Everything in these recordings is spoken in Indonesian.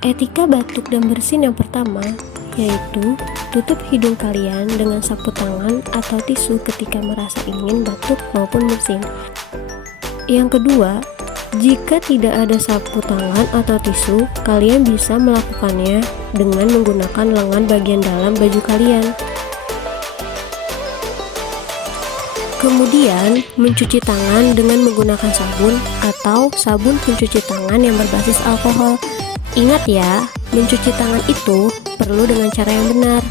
Etika batuk dan bersin yang pertama yaitu tutup hidung kalian dengan sapu tangan atau tisu ketika merasa ingin batuk maupun bersin. Yang kedua, jika tidak ada sapu tangan atau tisu, kalian bisa melakukannya dengan menggunakan lengan bagian dalam baju kalian. Kemudian, mencuci tangan dengan menggunakan sabun atau sabun pencuci tangan yang berbasis alkohol. Ingat ya, mencuci tangan itu perlu dengan cara yang benar.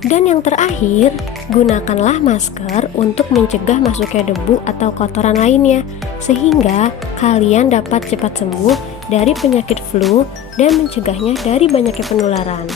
Dan yang terakhir, gunakanlah masker untuk mencegah masuknya debu atau kotoran lainnya, sehingga kalian dapat cepat sembuh dari penyakit flu dan mencegahnya dari banyaknya penularan.